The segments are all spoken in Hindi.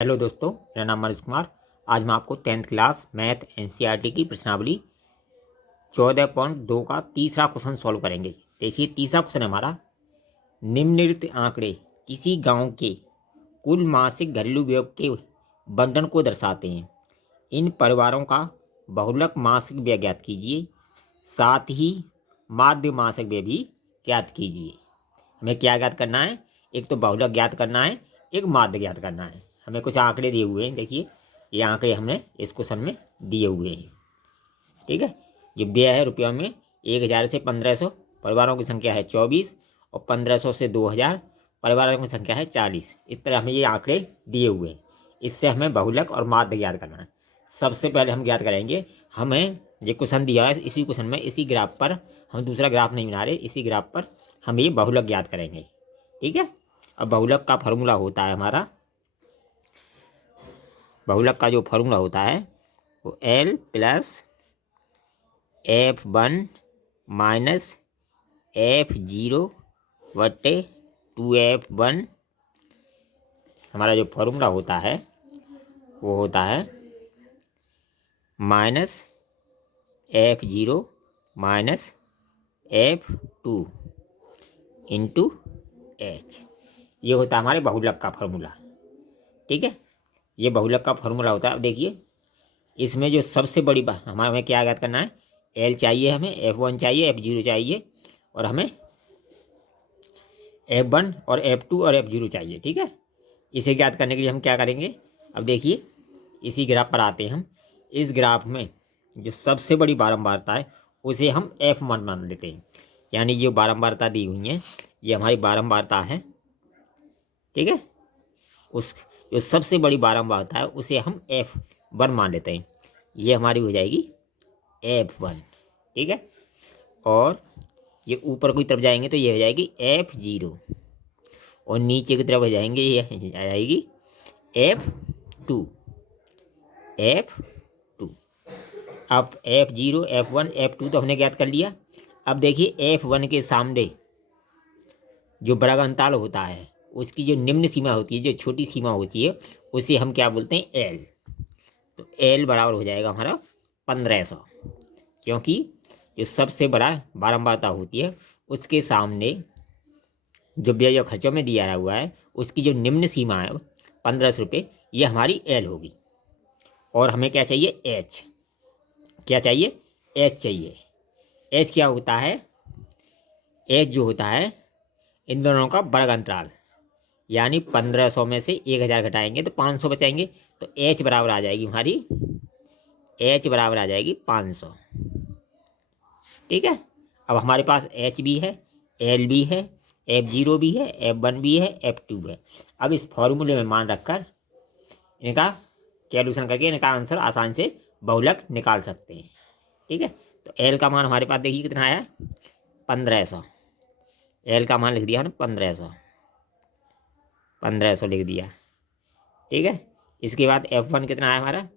हेलो दोस्तों, मेरा नाम मनोज कुमार। आज मैं आपको 10th क्लास मैथ एनसीईआरटी की प्रश्नावली 14.2 का तीसरा क्वेश्चन सॉल्व करेंगे। देखिए, तीसरा क्वेश्चन है हमारा, निम्नलिखित आंकड़े किसी गांव के कुल मासिक घरेलू उपयोग के बंटन को दर्शाते हैं। इन परिवारों का बहुलक मासिक व्यय ज्ञात कीजिए, साथ ही माध्य मासिक व्यय भी ज्ञात कीजिए। हमें क्या ज्ञात करना है? एक तो बहुलक ज्ञात करना है, एक माध्य ज्ञात करना है। हमें कुछ आंकड़े दिए हुए हैं। देखिए, ये आंकड़े हमने इस क्वेश्चन में दिए हुए हैं। ठीक है, जो व्यय है रुपया में 1000 से 1500, परिवारों की संख्या है 24, और 1500 से 2000, परिवारों की संख्या है 40। इस तरह हमें ये आंकड़े दिए हुए हैं। इससे हमें बहुलक और माध्य ज्ञात करना है। सबसे पहले हम ज्ञात करेंगे, हमें ये क्वेश्चन दिया है, इसी क्वेश्चन में इसी ग्राफ पर, हम दूसरा ग्राफ नहीं बना रहे, इसी ग्राफ पर हम ये बहुलक ज्ञात करेंगे। ठीक है, अब बहुलक का फॉर्मूला होता है हमारा, बहुलक का जो फॉर्मूला होता है वो L plus F1 minus F0 बटे 2F1। हमारा जो फॉर्मूला होता है वो होता है minus F0 minus F2 into H। ये होता है हमारे बहुलक का फॉर्मूला। ठीक है, ये बहुलक का फॉर्मूला होता है। अब देखिए, इसमें जो सबसे बड़ी बात हमें क्या याद करना है, L चाहिए, हमें F1 चाहिए, F0 चाहिए, और हमें F1 और F2 और F0 चाहिए। ठीक है, इसे ज्ञात करने के लिए हम क्या करेंगे? अब देखिए, इसी ग्राफ पर आते हैं हम। इस ग्राफ में जो सबसे बड़ी बारंबारता है उसे हम F1 मान लेते हैं। यानी जो बारंबारता दी हुई है ये हमारी बारंबारता है। ठीक है, उस जो सबसे बड़ी बारंबारता है उसे हम F1 मान लेते हैं। ये हमारी हो जाएगी F1। ठीक है, और ये ऊपर की तरफ जाएंगे तो ये हो जाएगी F0, और नीचे की तरफ हो जाएंगे ये आ जाएगी F2। F2। अब F0, F1, F2 तो हमने ज्ञात कर लिया। अब देखिए, F1 के सामने जो बड़ा अंतराल होता है उसकी जो निम्न सीमा होती है, जो छोटी सीमा होती है, उसे हम क्या बोलते हैं? L। तो L बराबर हो जाएगा हमारा 1500, क्योंकि जो सबसे बड़ा बारंबारता होती है उसके सामने जो व्यय खर्चों में दिया हुआ है उसकी जो निम्न सीमा है 1500 रुपये, ये हमारी L होगी। और हमें क्या चाहिए? H। क्या चाहिए? H चाहिए। H क्या होता है? H जो होता है इन दोनों का वर्ग अंतराल, यानी 1500 में से 1000 घटाएंगे तो 500 बचाएंगे। तो H बराबर आ जाएगी हमारी, H बराबर आ जाएगी 500। ठीक है, अब हमारे पास H भी है, L भी है, F0 भी है, F1 भी है, F2 है। अब इस फॉर्मूले में मान रखकर इनका कैलकुलेशन करके इनका आंसर आसान से बहुलक निकाल सकते हैं। ठीक है, तो L का मान हमारे पास देखिए कितना आया, 1500। L का मान लिख दिया हमने 1500, 1500 लिख दिया। ठीक है, इसके बाद F1 कितना आया हमारा?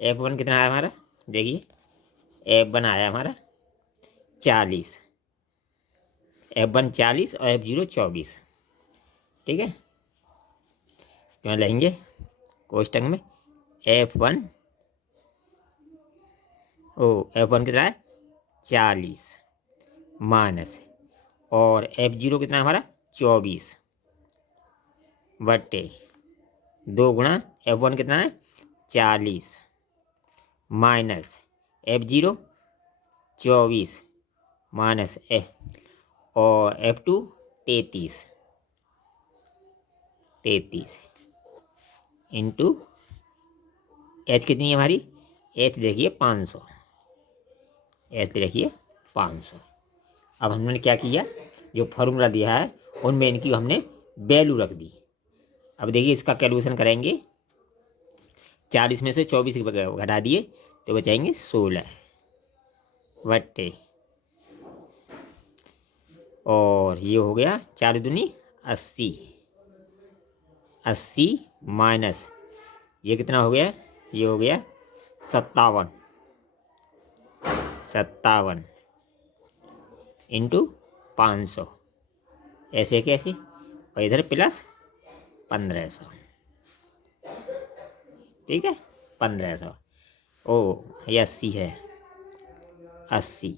F1 कितना आया हमारा? देखिए, F1 आया हमारा 40, F1 40 और F0 24। ठीक है, तो लेंगे कोष्टक में F1, F1 कितना है? 40 माइनस, और F0 कितना है हमारा? 24 बटे 2 गुणा F1 कितना है? 40 माइनस F0 24 माइनस और F2 33 इंटू H कितनी है हमारी? H देखिए 500, H देखिए 500। अब हमने क्या किया, जो फॉर्मूला दिया है उनमें इनकी हमने वैल्यू रख दी। अब देखिए, इसका कैलकुलेशन करेंगे। 40 में से 24 घटा दिए तो बचाएंगे 16 बट्टे, और ये हो गया 4 दूनी 80, 80 माइनस ये कितना हो गया? ये हो गया 57, 57 इंटू 500, ऐसे कैसे, और इधर प्लस 1500। ठीक है, 1500। ओ ये 80 है, 80,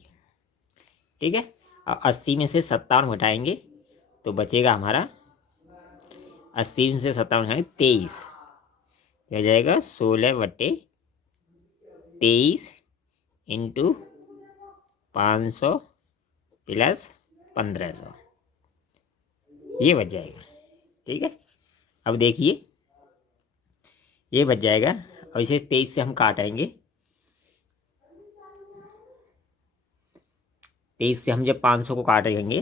ठीक है। और 80 में से 57 घटाएंगे तो बचेगा हमारा, 80 में से 57 घटाएंगे 23, हो जाएगा 16/23 इंटू 500 प्लस 1500, ये बच जाएगा, ठीक है। अब देखिए ये बच जाएगा। अब इसे 23 से हम काटेंगे, 23 से हम जब 500 को काटेंगे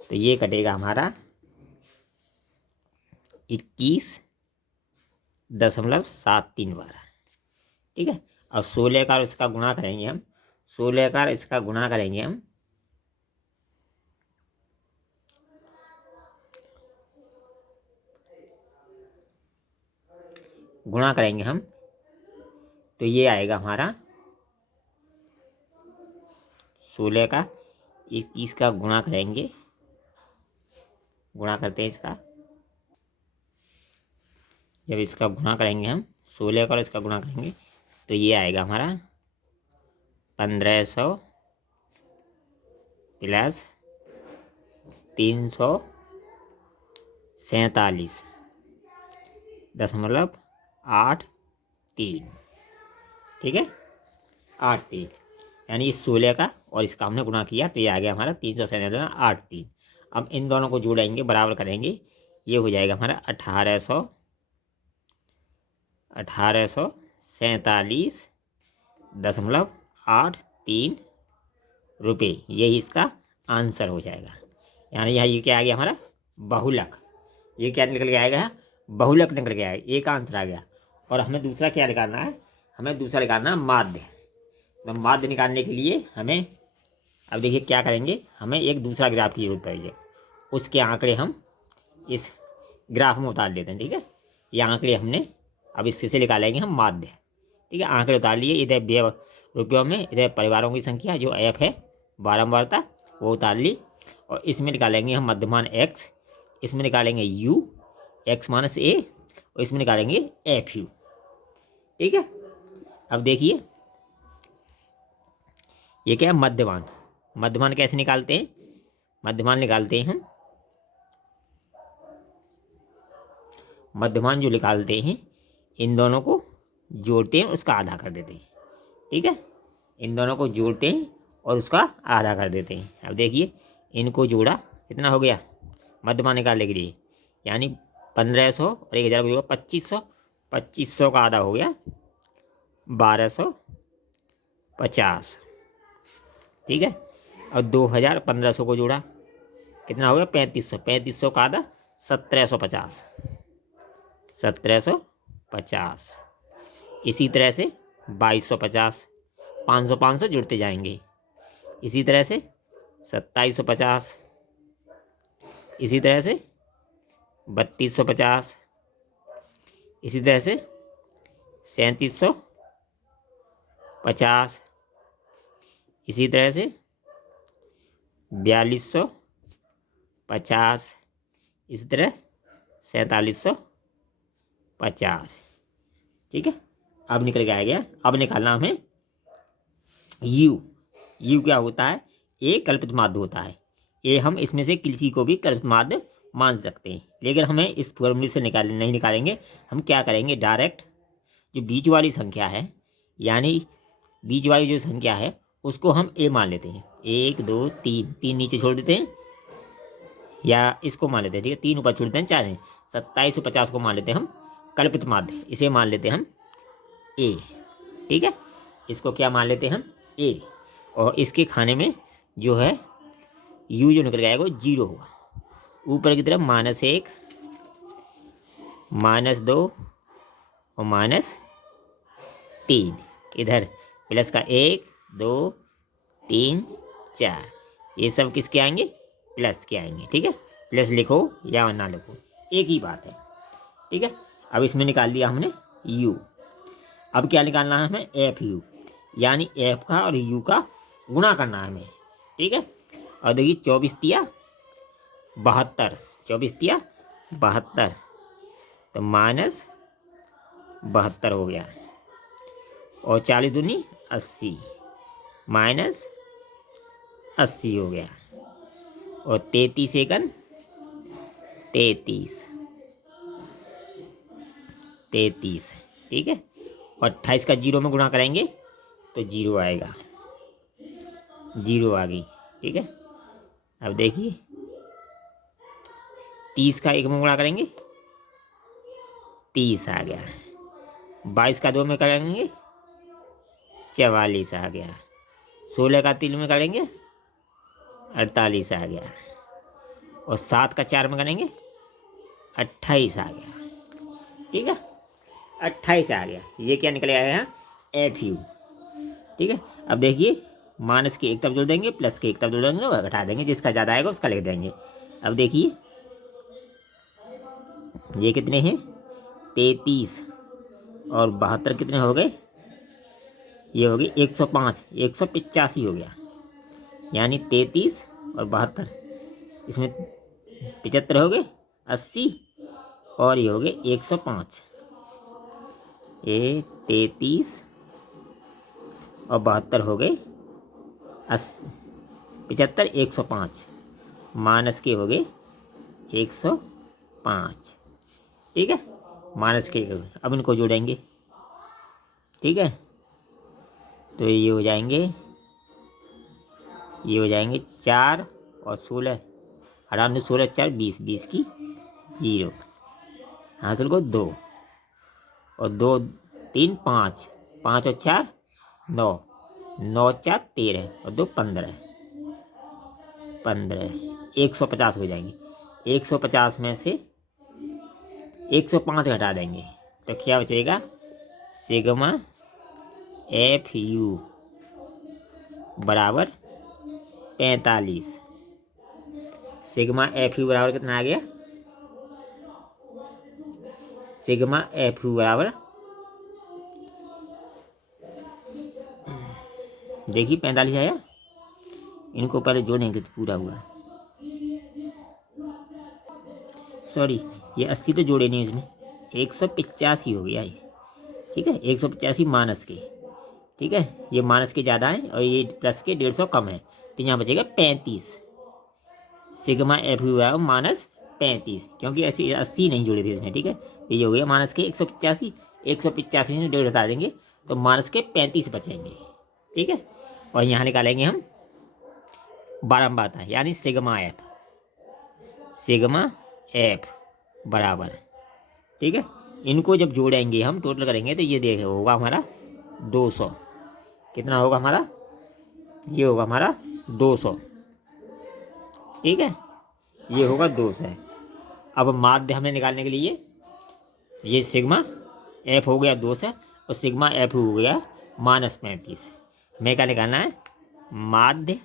तो ये कटेगा हमारा 21.73 बार, ठीक है। अब 16 का इसका गुणा करेंगे हम, 16 का इसका गुणा करेंगे हम, गुणा करेंगे हम तो ये आएगा हमारा 16 का 21 का गुणा करेंगे, गुणा करते हैं इसका, जब इसका गुणा करेंगे हम 16 का और इसका गुणा करेंगे तो ये आएगा हमारा 1500 प्लस 347.83, ठीक है, 83, यानी इस 16 का और इसका हमने गुणा किया तो ये आ गया हमारा 347.83। अब इन दोनों को जोड़ेंगे, बराबर करेंगे, ये हो जाएगा हमारा 1847.83 रुपये, यही इसका आंसर हो जाएगा। यानी यहाँ ये क्या आ गया हमारा बहुलक, ये क्या निकल के आएगा, बहुलक निकल के आएगा, एक आंसर आ गया। और हमें दूसरा क्या निकालना है, हमें दूसरा निकालना है माध्य। तो माध्य निकालने के लिए हमें, अब देखिए क्या करेंगे, हमें एक दूसरा ग्राफ की जरूरत पड़ेगी, उसके आंकड़े हम इस ग्राफ में उतार लेते हैं, ठीक है। ये आंकड़े हमने अब इससे से निकालेंगे हम माध्य, ठीक है। आंकड़े उतार लिए, इधर व्यय रुपयों में, इधर परिवारों की संख्या जो एफ है बारंबारता वो उतार ली, और इसमें निकालेंगे हम मध्यमान एक्स, इसमें निकालेंगे यू एक्स माइनस ए, और इसमें निकालेंगे एफ यू, ठीक है। अब देखिए ये क्या है, मध्यमान। मध्यमान कैसे निकालते हैं, मध्यमान निकालते हैं हम, मध्यमान जो निकालते हैं इन दोनों को जोड़ते हैं, उसका आधा कर देते हैं, ठीक है। इन दोनों को जोड़ते हैं और उसका आधा कर देते हैं। अब देखिए इनको जोड़ा, कितना हो गया मध्यमान निकालने के लिए, यानी 1500 और 1000 को जोड़ा 2500, 2500 का आधा हो गया 1250, ठीक है। और 2000 1500 को जोड़ा, कितना हो गया 3500, 3500 का आधा 1750, 1750। इसी तरह से 2250, 500 500 जुड़ते जाएंगे, इसी तरह से 2750, इसी तरह से 3250, इसी तरह से 3750, इसी तरह से 4250, इसी तरह 4750, ठीक है। अब निकल के आ गया। अब निकालना हमें यू। यू क्या होता है, ए कल्पित माध्य होता है, ए हम इसमें से किसी को भी कल्पित माध्य मान सकते हैं, लेकिन हमें इस फॉर्मूले से नहीं निकालेंगे। हम क्या करेंगे, डायरेक्ट जो बीच वाली संख्या है, यानी बीच वाली जो संख्या है उसको हम ए मान लेते हैं, 1 2 3, 3 नीचे छोड़ देते हैं, या इसको मान लेते हैं, ठीक है, 3 ऊपर छोड़ देते हैं, 4 हैं, 2750 को मान लेते हैं हम कल्पित माध्य, इसे मान लेते हैं हम ए, ठीक है। इसको क्या मान लेते हैं हम ए, और इसके खाने में जो है यू जो निकल जाएगा वो 0 होगा, ऊपर की तरफ -1 -2 और -3, इधर प्लस का 1 2 3 4, ये सब किसके आएंगे, प्लस के आएंगे, ठीक है। प्लस लिखो या ना लिखो एक ही बात है, ठीक है। अब इसमें निकाल दिया हमने यू। अब क्या निकालना है हमें, एफ यू, यानी एफ का और यू का गुणा करना है हमें, ठीक है। और देखिए 24 तिया 72, 24 तिया 72, तो 72 हो गया। और 40 दूनी 80 माइनस 80 हो गया। और 33 एकन 33 33, ठीक है। और 28 का 0 में गुणा करेंगे तो 0 आएगा, 0 आ गई, ठीक है। अब देखिए 30 का 1 में गुणा करेंगे 30 आ गया। 22 का 2 में करेंगे 44 आ गया। 16 का 3 में करेंगे 48 आ गया। और 7 का 4 में करेंगे 28 आ गया, ठीक है। 28 आ गया। ये क्या निकल आया यहाँ, एफ यू, ठीक है। अब देखिए माइनस के एक तरफ जोड़ देंगे, प्लस के एक तरफ जोड़ देंगे और घटा देंगे, जिसका ज़्यादा आएगा उसका लिख देंगे। अब देखिए ये कितने हैं, 33 और 72 कितने हो गए, ये हो गए 105, 185 हो गया। यानी 33 और 72, इसमें 75 हो गए, 80 और ये हो गए 105। ये 33 और 72 हो गए 75, 105 माइनस के हो गए 105, ठीक है। माइनस के अब इनको जोड़ेंगे, ठीक है। तो ये हो जाएंगे 4 और 16, 18 16 4 20, 20 की 0 हासिल को 2 और 2 3 5, 5 और 4 9, 9 4 13 और 2 15, 150 हो जाएंगे। 150 में से 105 घटा देंगे तो क्या बचेगा, सिग्मा एफ यू बराबर 45। सिग्मा एफ यू बराबर कितना आ गया, सिग्मा एफ यू बराबर देखिए 45 आया। इनको पहले जोड़ेंगे तो पूरा हुआ, सॉरी ये 80 तो जोड़े नहीं, इसमें 185 हो गया ये, ठीक है। 185 माइनस के, ठीक है। ये माइनस के ज़्यादा है और ये प्लस के 150 कम है, तो यहाँ बचेगा 35। सिग्मा एफ यू है माइनस 35, क्योंकि ऐसे 80 नहीं जोड़े थे इसमें, ठीक है। ये हो गया माइनस के 185, 185 में 1.5 हटा देंगे तो माइनस के 35 बचेंगे, ठीक है। और यहाँ निकालेंगे हम बारंबार था, यानी सिग्मा एफ बराबर, ठीक है। इनको जब जोड़ेंगे हम टोटल करेंगे तो ये देखो होगा हमारा 200। कितना होगा हमारा, ये होगा हमारा 200, ठीक है। ये होगा 200। अब माध्य हमें निकालने के लिए ये सिग्मा एफ हो गया 200 और सिग्मा एफ हो गया -35। हमें क्या निकालना है, माध्य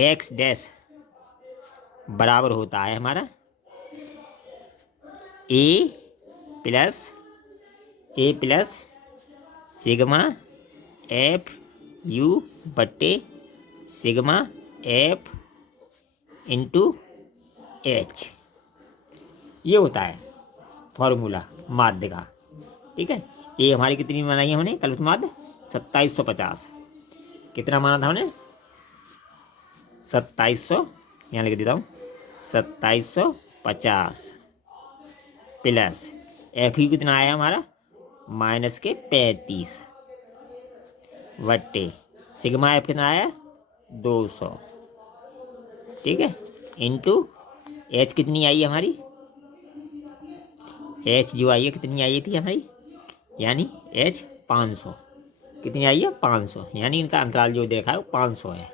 एक्स डैश बराबर होता है हमारा ए प्लस सिग्मा एफ यू बट्टे सिग्मा एफ इंटू एच। ये होता है फॉर्मूला माध्य का, ठीक है। ये हमारी कितनी बनाई है हमने कल माध्य 2750। कितना माना था हमने 2700, यहाँ लिख देता हूँ 2750 प्लस एफ यू कितना आया हमारा माइनस के 35 बट्टे सिग्मा एफ कितना आया 200, ठीक है, इंटू एच कितनी आई है हमारी, एच जो आई है कितनी आई थी हमारी, यानी एच 500 कितनी आई है 500, यानी इनका अंतराल जो देखा है वो 500 है,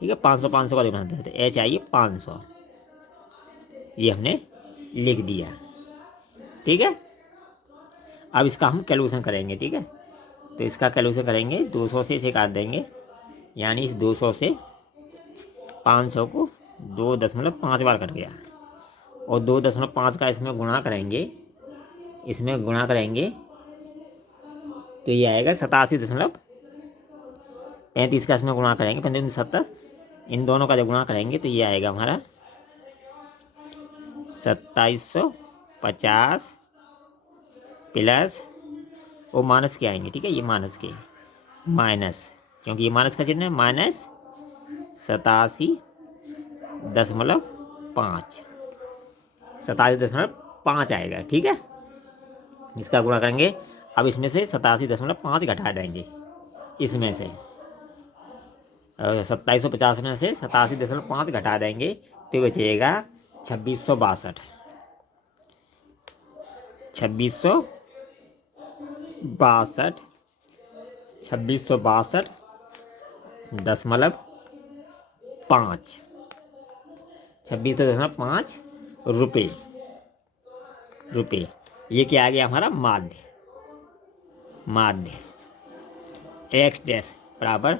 ठीक है। 500 500 का देखना है तो एच आई है 500, ये हमने लिख दिया, ठीक है। अब इसका हम कैलकुलेशन करेंगे, ठीक है। तो इसका कैलकुलेशन करेंगे 200 से इसे काट देंगे, यानी इस 200 से 500 को 2.5 बार कट गया और 2.5 का इसमें गुणा करेंगे, तो ये आएगा 87.35 का इसमें गुणा करेंगे 35 इन दोनों का जब गुणा करेंगे तो ये आएगा हमारा 2750 प्लस वो माइनस के आएंगे, ठीक है, ये माइनस के, माइनस, क्योंकि ये माइनस का चिन्ह है, माइनस 87.5, 87.5 आएगा, ठीक है। इसका गुणा करेंगे। अब इसमें से 87.5 घटा देंगे, इसमें से 2750 में से 87.5 घटा देंगे तो बचेगा 2662, 2662, 2662.5, 26.5 रुपये। ये क्या आ गया हमारा माध्य, माध्य एक्स डैश बराबर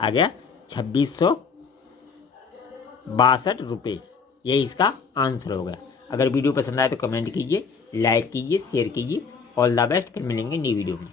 आ गया 2662 रुपये। यही इसका आंसर होगा। अगर वीडियो पसंद आए तो कमेंट कीजिए, लाइक कीजिए, शेयर कीजिए। ऑल द बेस्ट, फिर मिलेंगे नई वीडियो में।